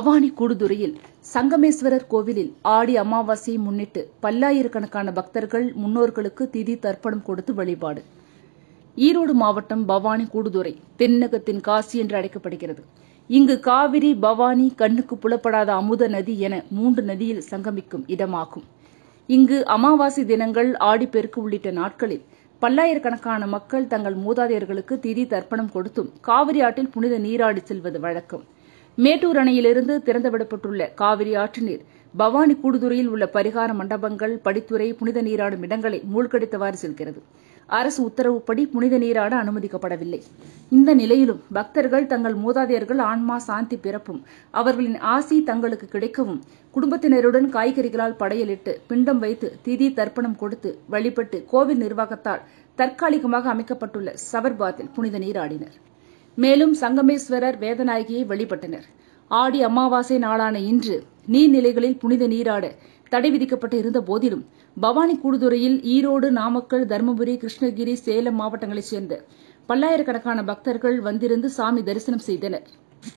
பவானி கூடுதுறையில் சங்கமேஸ்வரர் கோவிலில் ஆடி அமாவாசையை முன்னிட்டு பல்லாயிரக்கணக்கான பக்தர்கள் முன்னோர்களுக்கு திதி தர்ப்பணம் கொடுத்து வழிபாடு. ஈரோடு மாவட்டம் பவானி கூடுதுறை தென்னகத்தின் காசி என்று அழைக்கப்படுகிறது. இங்கு காவிரி, பவானி, கண்ணுக்கு புலப்படாத அமுத நதி என 3 நதியில் சங்கமிக்கும் இடமாகும். இங்கு அமாவாசை தினங்கள், ஆடிப்பெருக்கு உள்ளிட்ட நாட்களில் பல்லாயிரக்கணக்கான மக்கள் தங்கள் மூதாதையர்களுக்கு திதி தர்ப்பணம் கொடுத்தும் காவிரி ஆற்றில் புனித நீராடி செல்வது வழக்கம். மேட்டூர் அணையிலிருந்து திறந்துவிடப்பட்டுள்ள காவிரி ஆற்று நீர் பவானி கூடுதுறையில் உள்ள பரிகார மண்டபங்கள், படித்துறை, புனித நீராடும் இடங்களை மூழ்கடித்தவாறு செல்கிறது. அரசு உத்தரவுப்படி புனித நீராட அனுமதிக்கப்படவில்லை. இந்த நிலையிலும் பக்தர்கள் தங்கள் மூதாதையர்கள் ஆன்மா சாந்தி பிறப்பும் அவர்களின் ஆசி தங்களுக்கு கிடைக்கவும் குடும்பத்தினருடன் காய்கறிகளால் படையலிட்டு பிண்டம் வைத்து திதி தர்ப்பணம் கொடுத்து வழிபட்டு கோவில் நிர்வாகத்தால் தற்காலிகமாக அமைக்கப்பட்டுள்ள சபர்பாத்தில் புனித நீராடினர். மேலும் சங்கமேஸ்வரர், வேதநாயகியை வழிபட்டனர். ஆடி அமாவாசை நாளான இன்று நீர்நிலைகளில் புனித நீராட தடை விதிக்கப்பட்டு இருந்த போதிலும் பவானி கூடுதுறையில் ஈரோடு, நாமக்கல், தருமபுரி, கிருஷ்ணகிரி, சேலம் மாவட்டங்களைச் சேர்ந்த பல்லாயிரக்கணக்கான பக்தர்கள் வந்திருந்து சாமி தரிசனம் செய்தனர்.